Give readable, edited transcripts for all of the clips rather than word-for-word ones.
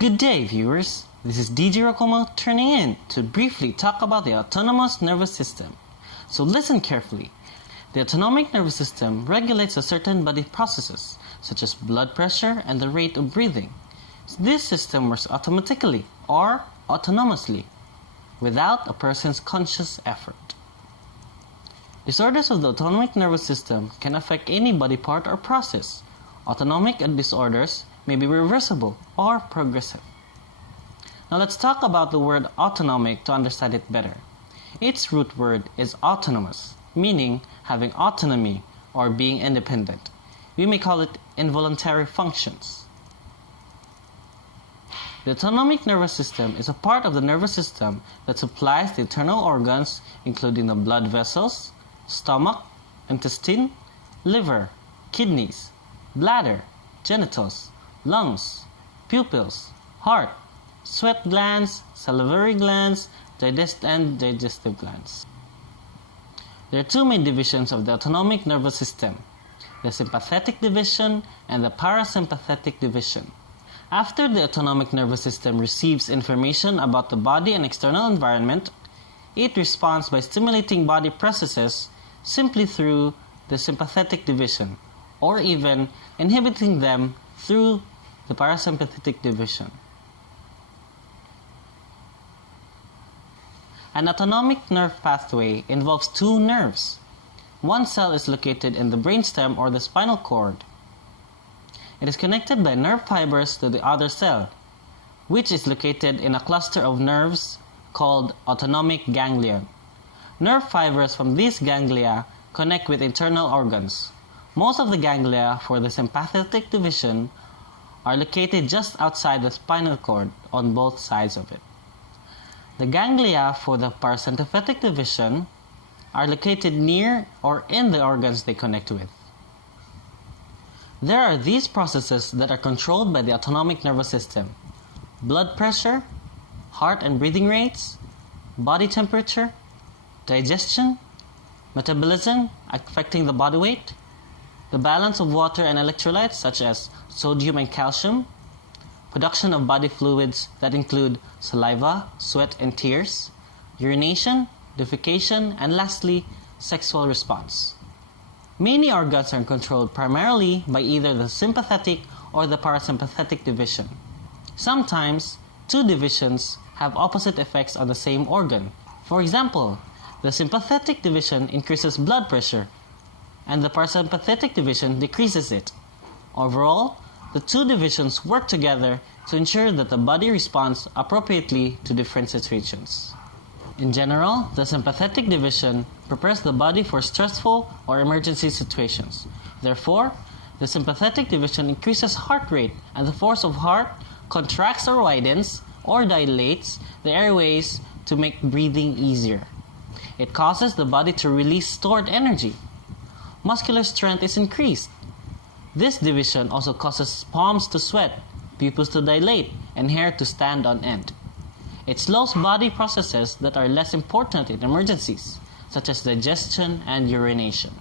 Good day, viewers. This is DJ Rokomo turning in to briefly talk about the autonomous nervous system. So listen carefully. The autonomic nervous system regulates a certain body processes, such as blood pressure and the rate of breathing. This system works automatically or autonomously, without a person's conscious effort. Disorders of the autonomic nervous system can affect any body part or process. Autonomic disorders may be reversible or progressive. Now let's talk about the word autonomic to understand it better. Its root word is autonomous, meaning having autonomy or being independent. We may call it involuntary functions. The autonomic nervous system is a part of the nervous system that supplies the internal organs, including the blood vessels, stomach, intestine, liver, kidneys, bladder, genitals, lungs, pupils, heart, sweat glands, salivary glands, and digestive glands. There are two main divisions of the autonomic nervous system, the sympathetic division and the parasympathetic division. After the autonomic nervous system receives information about the body and external environment, it responds by stimulating body processes simply through the sympathetic division, or even inhibiting them through the parasympathetic division. An autonomic nerve pathway involves two nerves. One cell is located in the brainstem or the spinal cord. It is connected by nerve fibers to the other cell, which is located in a cluster of nerves called autonomic ganglion. Nerve fibers from these ganglia connect with internal organs. Most of the ganglia for the sympathetic division are located just outside the spinal cord on both sides of it. The ganglia for the parasympathetic division are located near or in the organs they connect with. There are these processes that are controlled by the autonomic nervous system: blood pressure, heart and breathing rates, body temperature, digestion, metabolism affecting the body weight, the balance of water and electrolytes such as sodium and calcium, production of body fluids that include saliva, sweat and tears, urination, defecation, and lastly, sexual response. Many organs are controlled primarily by either the sympathetic or the parasympathetic division. Sometimes, two divisions have opposite effects on the same organ. For example, the sympathetic division increases blood pressure, and the parasympathetic division decreases it. Overall, the two divisions work together to ensure that the body responds appropriately to different situations. In general, the sympathetic division prepares the body for stressful or emergency situations. Therefore, the sympathetic division increases heart rate, and the force of heart contracts or widens or dilates the airways to make breathing easier. It causes the body to release stored energy. Muscular strength is increased. This division also causes palms to sweat, pupils to dilate, and hair to stand on end. It slows body processes that are less important in emergencies, such as digestion and urination.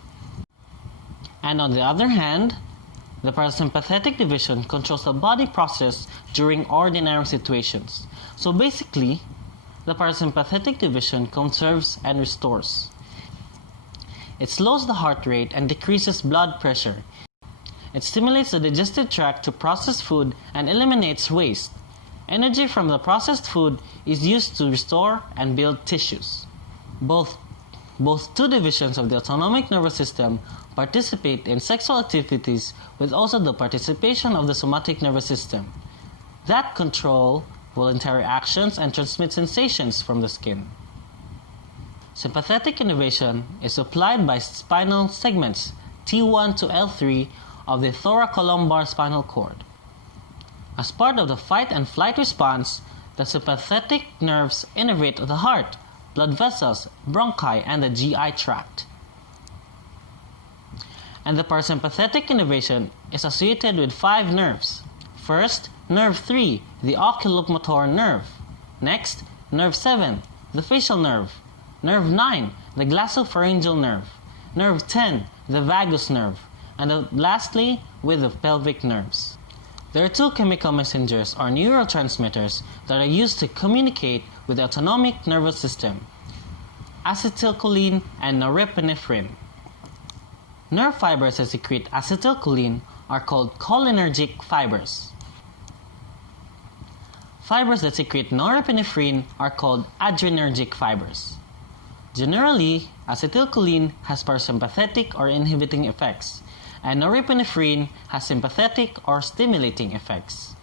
And on the other hand, the parasympathetic division controls the body process during ordinary situations. So basically, the parasympathetic division conserves and restores. It slows the heart rate and decreases blood pressure. It stimulates the digestive tract to process food and eliminates waste. Energy from the processed food is used to restore and build tissues. Both two divisions of the autonomic nervous system participate in sexual activities with also the participation of the somatic nervous system that control voluntary actions and transmit sensations from the skin. Sympathetic innervation is supplied by spinal segments T1 to L3 of the thoracolumbar spinal cord. As part of the fight and flight response, the sympathetic nerves innervate the heart, blood vessels, bronchi, and the GI tract. And the parasympathetic innervation is associated with 5 nerves. First, nerve 3, the oculomotor nerve. Next, nerve 7, the facial nerve. Nerve 9, the glossopharyngeal nerve. Nerve 10, the vagus nerve. And lastly, with the pelvic nerves. There are two chemical messengers or neurotransmitters that are used to communicate with the autonomic nervous system: acetylcholine and norepinephrine. Nerve fibers that secrete acetylcholine are called cholinergic fibers. Fibers that secrete norepinephrine are called adrenergic fibers. Generally, acetylcholine has parasympathetic or inhibiting effects, and norepinephrine has sympathetic or stimulating effects.